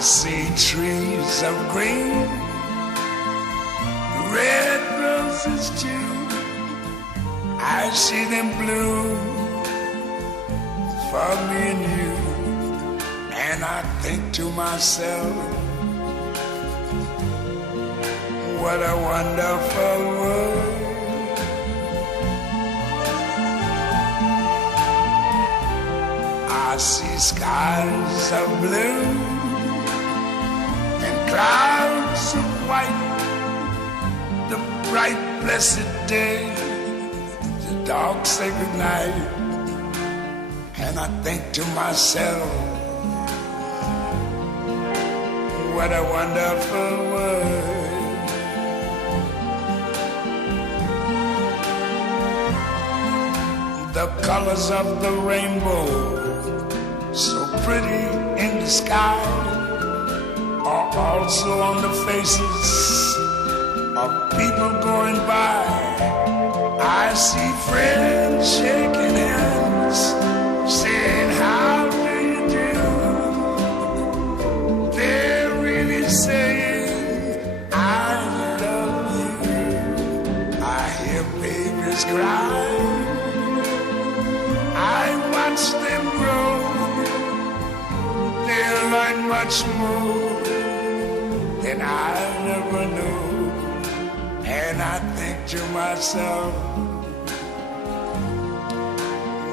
see trees of green, red roses too. I see them bloom for me and you. And I think to myself, what a wonderful world. I see skies of blue and clouds of white, the bright blessed day, the dark sacred night. And I think to myself, what a wonderful world. The colors of the rainbow, so pretty in the sky, are also on the faces of people going by. I see friends shaking hands, saying, how do you do? They're really saying, I love you. I hear babies cry, I watch them grow. They'll learn much more than I never knew. And I think to myself,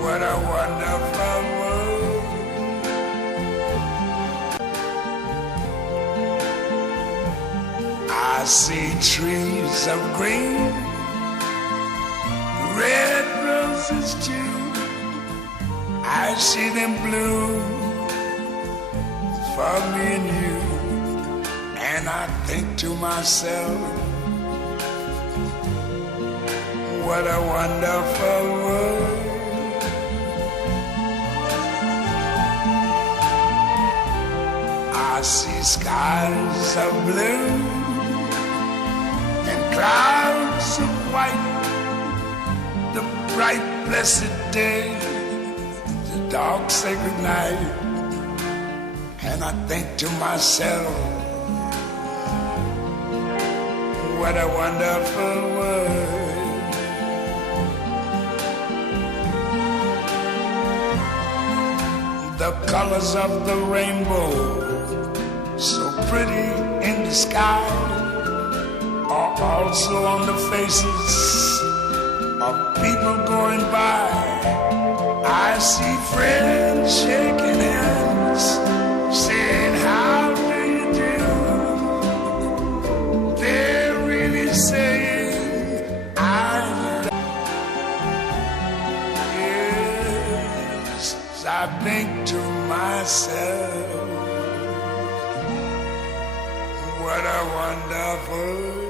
what a wonderful world. I see trees of green, red roses too. I see them bloom for me and you. And I think to myself, what a wonderful world. I see skies of blue and clouds of white, the bright blessed day, the dark sacred night. And I think to myself, what a wonderful world. The colors of the rainbow, so pretty in the sky, are also on the faces of people going by. I see friends shaking hands, saying, how do you do? They're really saying, I love you. Yes, I think to myself, what a wonderful